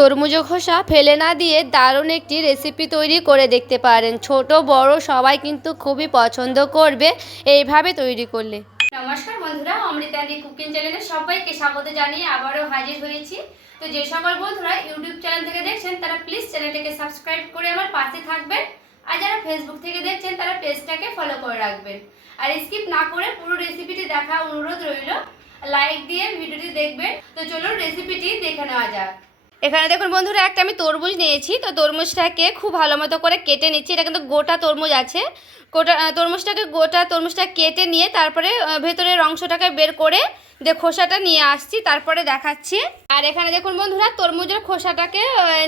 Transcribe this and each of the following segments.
তরমুজ খোসা ফেলে না দিয়ে দারুণ একটি রেসিপি তৈরি করে দেখতে পারেন। ছোট বড় সবাই কিন্তু খুবই পছন্দ করবে এইভাবে তৈরি করলে। নমস্কার বন্ধুরা, অমৃতাদি কুকিং চ্যানেলে সবাইকে স্বাগত জানিয়ে আবারও হাজির হয়েছি। তো যে সকল বন্ধুরা ইউটিউব চ্যানেল থেকে দেখছেন তারা প্লিজ চ্যানেলটাকে সাবস্ক্রাইব করে আমার পাশে থাকবেন, আর যারা ফেসবুক থেকে দেখছেন তারা পেজটাকে ফলো করে রাখবেন। আর স্কিপ না করে পুরো রেসিপিটি দেখা অনুরোধ রইল, লাইক দিয়ে ভিডিওটি দেখবেন। তো চলুন রেসিপিটি দেখে নেওয়া যাক। এখানে দেখুন বন্ধুরা, একটা আমি তরমুজ নিয়েছি। তো তরমুজটাকে খুব ভালো মতো করে কেটে নিচ্ছি। এটা কিন্তু গোটা তরমুজ আছে। গোটা তরমুজটা কেটে নিয়ে তারপরে ভেতরের অংশটাকে বের করে খোসাটা নিয়ে আসছি, তারপরে দেখাচ্ছি। আর এখানে দেখুন বন্ধুরা, তরমুজের খোসাটাকে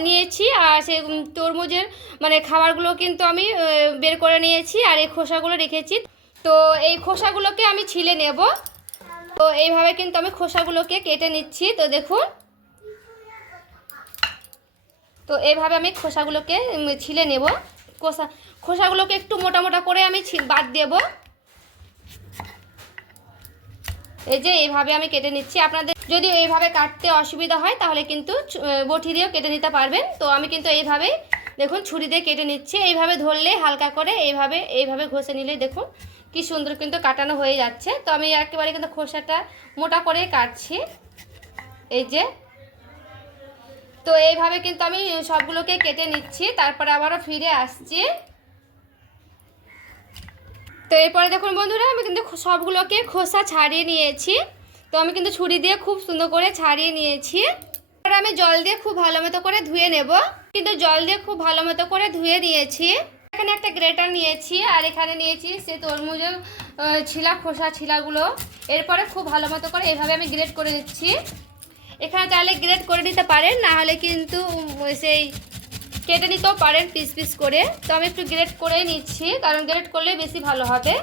নিয়েছি, আর সেই তরমুজের খাবারগুলো কিন্তু আমি বের করে নিয়েছি, আর এই খোসাগুলো রেখেছি। তো এই খোসাগুলোকে আমি ছিলে নেব। তো এইভাবে কিন্তু আমি খোসাগুলোকে কেটে নিচ্ছি। তো দেখুন, তো এইভাবে আমি খোসাগুলোকে ছিলে নেব। খোসাগুলোকে একটু মোটা মোটা করে আমি বাদ দেব। এই যে এইভাবে আমি কেটে নিচ্ছি। আপনাদের যদি এইভাবে কাটতে অসুবিধা হয় তাহলে কিন্তু বটি দিয়েও কেটে নিতে পারবেন। তো আমি কিন্তু এইভাবেই দেখুন ছুরি দিয়ে কেটে নিচ্ছি। এইভাবে ধরলে হালকা করে এইভাবে ঘষে নিলে দেখুন কি সুন্দর কিন্তু কাটানো হয়ে যাচ্ছে। তো আমি একেবারে কিন্তু খোসাটা মোটা করে কাটছি, এই যে। তো এইভাবে কিন্তু আমি সবগুলোকে কেটে নিচ্ছি, তারপরে আবারও ফিরে আসছি। তো এরপরে দেখুন বন্ধুরা, আমি কিন্তু সবগুলোকে খোসা ছাড়িয়ে নিয়েছি। তো আমি কিন্তু ছুরি দিয়ে খুব সুন্দর করে ছাড়িয়ে নিয়েছি। এবার আমি জল দিয়ে খুব ভালো মতো করে ধুয়ে নেব। কিন্তু জল দিয়ে খুব ভালো মতো করে ধুয়ে নিয়েছি। এখানে একটা গ্রেটার নিয়েছি, আর এখানে নিয়েছি সে তরমুজের খোসা ছিলাগুলো। এরপরে খুব ভালো মতো করে এইভাবে আমি গ্রেট করে নিচ্ছি। এখানে চাইলে গ্রেট করে নিতে পারেন, না হলে কিন্তু সেই কেটে নিতেও পারেন পিস পিস করে। তো আমি একটু গ্রেট করে নিচ্ছি, কারণ গ্রেট করলে বেশি ভালো হবে।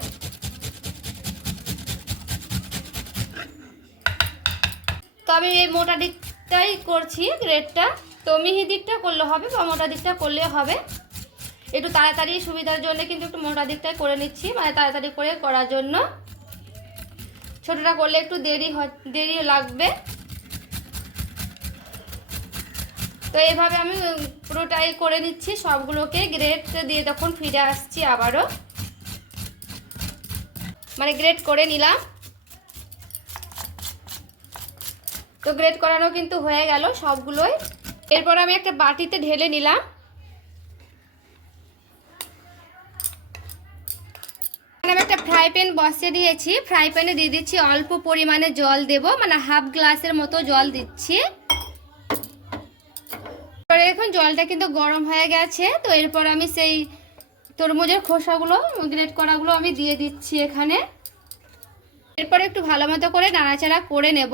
তো আমি এই মোটা দিকটাই করছি গ্রেটটা। তো মিহি দিকটা করলে হবে বা মোটা দিকটা করলে হবে। একটু তাড়াতাড়ি সুবিধার জন্য কিন্তু একটু মোটা দিকটাই করে নিচ্ছি, তাড়াতাড়ি করে করার জন্য। ছোটটা করলে একটু দেরি লাগবে। তো এইভাবে আমি পুরোটাই করে নিচ্ছি সবগুলোকে। গ্রেট দিয়ে তখন ফিরে আসছি আবারও, গ্রেট করে নিলাম। তো গ্রেট করানো কিন্তু হয়ে গেল সবগুলোই। এরপর আমি একটা বাটিতে ঢেলে নিলাম। আমি একটা ফ্রাই প্যান বসিয়ে দিয়েছি। ফ্রাই প্যানে দিয়ে দিচ্ছি অল্প পরিমাণে জল দেব, হাফ গ্লাসের মতো জল দিচ্ছি। এখন জলটা কিন্তু গরম হয়ে গেছে। তো এরপর আমি সেই তরমুজের খোসাগুলো গ্রেট করাগুলো আমি দিয়ে দিচ্ছি এখানে। এরপর একটু ভালো মতো করে নাড়াচাড়া করে নেব।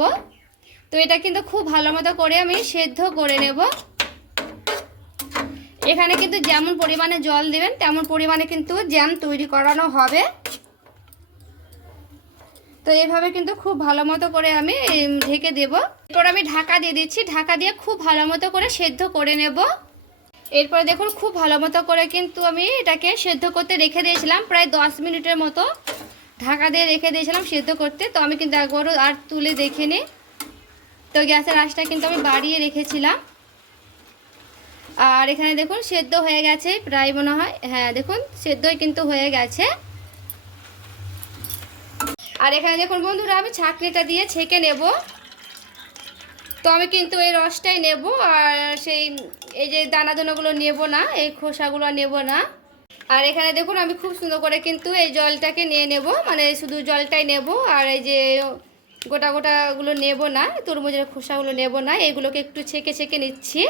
তো এটা কিন্তু খুব ভালো মতো করে আমি সেদ্ধ করে নেব। এখানে কিন্তু যেমন পরিমাণে জল দেবেন তেমন পরিমাণে কিন্তু জ্যাম তৈরি করানো হবে। তো এইভাবে কিন্তু খুব ভালো মতো করে আমি ঢেকে দেব। এরপর আমি ঢাকা দিয়ে দিচ্ছি। ঢাকা দিয়ে খুব ভালো মতো করে সেদ্ধ করে নেব। এরপর দেখুন খুব ভালো মতো করে কিন্তু আমি এটাকে সেদ্ধ করতে রেখে দিয়েছিলাম, প্রায় 10 মিনিটের মতো ঢাকা দিয়ে রেখে দিয়েছিলাম সেদ্ধ করতে। তো আমি কিন্তু একবারও আর তুলে দেখিনি। তো গ্যাসের আঁচটা কিন্তু আমি বাড়িয়ে রেখেছিলাম। আর এখানে দেখুন সেদ্ধ হয়ে গেছে প্রায়, মনে হয়। হ্যাঁ, দেখুন সেদ্ধই কিন্তু হয়ে গেছে। আর এখানে দেখুন বন্ধুরা, আমি ছাঁকনিটা দিয়ে ছেঁকে নেব। তো আমি কিন্তু এই রসটাই নেব, আর এই যে দানাগুলো নেব না, এই খোসাগুলো নেব না। আর এখানে দেখুন আমি খুব সুন্দর করে কিন্তু এই জলটাকে নিয়ে নেব, শুধু জলটাই নেব। আর এই যে গোটাগুলো নেব না, তরমুজের খোসাগুলো নেব না, এগুলোকে একটু ছেঁকে ছেঁকে নিচ্ছি।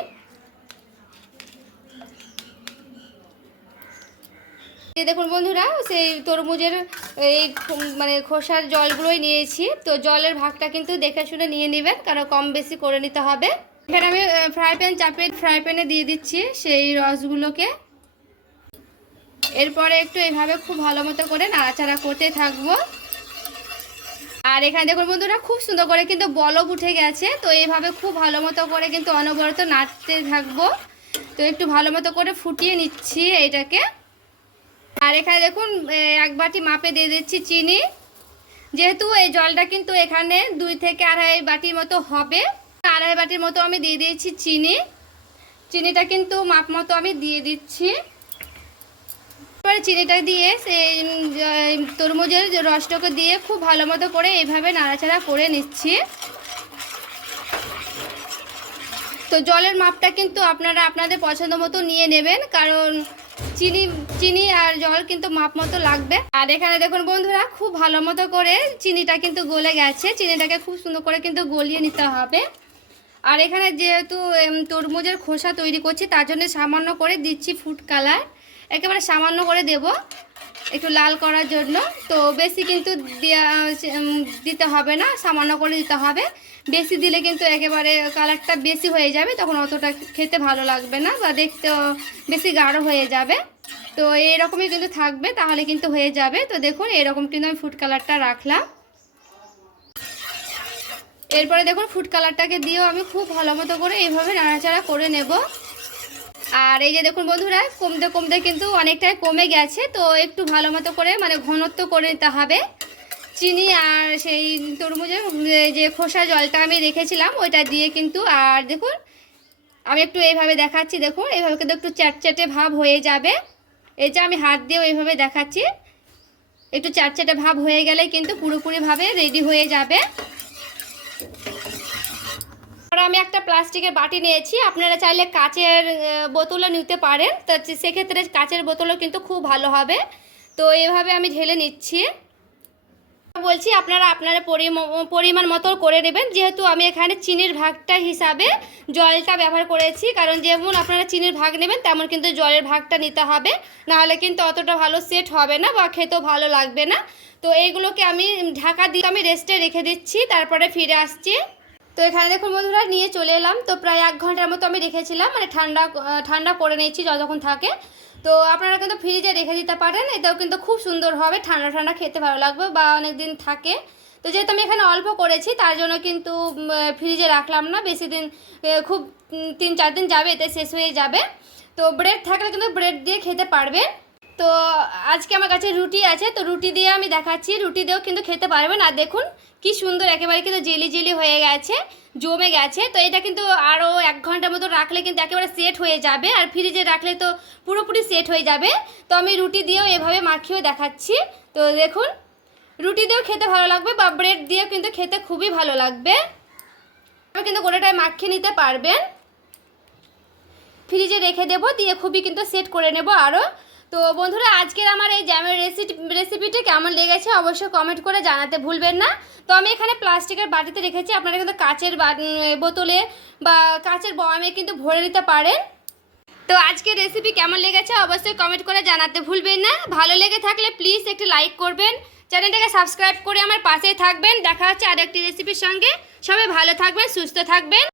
দেখুন বন্ধুরা, সেই তরমুজের এই খোসার জলগুলোই নিয়েছি। তো জলের ভাগটা কিন্তু দেখে শুনে নিয়ে নেবেন, কারণ কম বেশি করে নিতে হবে। এখানে আমি ফ্রাই প্যান চাপিয়ে ফ্রাই প্যানে দিয়ে দিচ্ছি সেই রসগুলোকে। এরপরে একটু এইভাবে খুব ভালো মতো করে নাড়াচাড়া করতে থাকবো। আর এখানে দেখুন বন্ধুরা, খুব সুন্দর করে কিন্তু বলক উঠে গেছে। তো এইভাবে খুব ভালো মতো করে কিন্তু অনবরত নাড়তে থাকবো। তো একটু ভালো মতো করে ফুটিয়ে নিচ্ছি এইটাকে। আর এখানে দেখুন এক বাটি মাপে দিয়ে দিচ্ছি চিনি। যেহেতু এই জলটা কিন্তু এখানে 2 থেকে আড়াই বাটির মতো হবে, আড়াই বাটির মতো আমি দিয়ে দিয়েছি চিনি। চিনিটা কিন্তু মাপ মতো আমি দিয়ে দিচ্ছি। এবারে চিনিটা দিয়ে সেই তরমুজের রসটাকে দিয়ে খুব ভালো মতো করে এইভাবে নাড়াচাড়া করে নিচ্ছি। তো জলের মাপটা কিন্তু আপনারা আপনাদের পছন্দ মতো নিয়ে নেবেন, কারণ চিনি আর জল কিন্তু মাপ মতো লাগবে। আর এখানে দেখুন বন্ধুরা, খুব ভালো মতো করে চিনিটা কিন্তু গলে গেছে। চিনিটাকে খুব সুন্দর করে কিন্তু গলিয়ে নিতে হবে। আর এখানে যেহেতু তরমুজের খোসা তৈরি করছি, তার জন্য সামান্য করে দিচ্ছি ফুড কালার। একেবারে সামান্য করে দেব একটু লাল করার জন্য। তো বেশি কিন্তু দিতে হবে না, সামান্য করে দিতে হবে। বেশি দিলে কিন্তু একেবারে কালারটা বেশি হয়ে যাবে, তখন অতটা খেতে ভালো লাগবে না বা দেখতে বেশি গাঢ় হয়ে যাবে। তো এরকমই কিন্তু থাকবে, তাহলে কিন্তু হয়ে যাবে। তো দেখুন এরকম কিন্তু আমি ফুড কালারটা রাখলাম। এরপরে দেখুন ফুড কালারটাকে দিয়েও আমি খুব ভালো মতো করে এইভাবে নাড়াচাড়া করে নেব। আর এই যে দেখুন বন্ধুরা, কমতে কমতে কিন্তু অনেকটাই কমে গেছে। তো একটু ভালো মতো করে মানে ঘনত্ব করে নিতে হবে চিনি আর সেই তরমুজের যে খোসা জলটা আমি রেখেছিলাম ওইটা দিয়ে কিন্তু। আর দেখুন আমি একটু এইভাবে দেখাচ্ছি, দেখুন এইভাবে কিন্তু একটু চ্যাটচ্যাটে ভাব হয়ে যাবে। এই যে আমি হাত দিয়েও এইভাবে দেখাচ্ছি, একটু চ্যাটচ্যাটে ভাব হয়ে গেলে কিন্তু পুরোপুরিভাবে রেডি হয়ে যাবে। আর আমি একটা প্লাস্টিকের বাটি নিয়েছি, আপনারা চাইলে কাচের বোতলও নিতে পারেন। তো সেক্ষেত্রে কাচের বোতলও কিন্তু খুব ভালো হবে। তো এভাবে আমি ঢেলে নিচ্ছি। বলছি আপনারা আপনারা পরিমাণ মতো করে নেবেন, যেহেতু আমি এখানে চিনির ভাগটা হিসাবে জলটা ব্যবহার করেছি। কারণ যেমন আপনারা চিনির ভাগ নেবেন তেমন কিন্তু জলের ভাগটা নিতে হবে, নাহলে কিন্তু অতটা ভালো সেট হবে না বা খেতেও ভালো লাগবে না। তো এইগুলোকে আমি ঢাকা দিয়ে আমি রেস্টে রেখে দিচ্ছি, তারপরে ফিরে আসছি। তো এখানে দেখুন বন্ধুরা নিয়ে চলে এলাম। তো প্রায় 1 ঘন্টার মতো আমি রেখেছিলাম, মানে ঠান্ডা করে নিয়েছি যতক্ষণ থাকে। তো আপনারা কিন্তু ফ্রিজে রেখে দিতে পারেন, এটাও কিন্তু খুব সুন্দর হবে, ঠান্ডা ঠান্ডা খেতে ভালো লাগবে বা অনেক দিন থাকে। তো যেহেতু আমি এখানে অল্প করেছি তার জন্য কিন্তু ফ্রিজে রাখলাম না বেশি দিন, খুব 3-4 দিন যাবে, এতে শেষ হয়ে যাবে। তো ব্রেড থাকলে কিন্তু ব্রেড দিয়ে খেতে পারবেন। তো আজকে আমার কাছে রুটি আছে, তো রুটি দিয়ে আমি দেখাচ্ছি, রুটি দিয়েও কিন্তু খেতে পারবেন। আর দেখুন কি সুন্দর একেবারে কিন্তু জেলি জেলি হয়ে গেছে, জমে গেছে। তো এটা কিন্তু আরও 1 ঘন্টার মতো রাখলে কিন্তু একেবারে সেট হয়ে যাবে, আর ফ্রিজে রাখলে তো পুরোপুরি সেট হয়ে যাবে। তো আমি রুটি দিয়েও এভাবে মাখিয়েও দেখাচ্ছি। তো দেখুন রুটি দিয়েও খেতে ভালো লাগবে বা ব্রেড দিয়েও কিন্তু খেতে খুবই ভালো লাগবে। কিন্তু গোটাটায় মাখিয়ে নিতে পারবেন। ফ্রিজে রেখে দেবো, দিয়ে খুবই কিন্তু সেট করে নেব আরও। তো বন্ধুরা আজকের আমার এই জ্যামের রেসিপিটা কেমন লেগেছে অবশ্যই কমেন্ট করে জানাতে ভুলবেন না। তো আমি এখানে প্লাস্টিকের বাটিতে রেখেছি, আপনারা কিন্তু কাচের বোতলে বা কাচের বয়ামে কিন্তু ভরে নিতে পারেন। তো আজকের রেসিপি কেমন লেগেছে অবশ্যই কমেন্ট করে জানাতে ভুলবেন না। ভালো লেগে থাকলে প্লিজ একটি লাইক করবেন, চ্যানেলটাকে সাবস্ক্রাইব করে আমার পাশেই থাকবেন। দেখা হচ্ছে আরেকটি রেসিপির সঙ্গে। সবাই ভালো থাকবেন, সুস্থ থাকবেন।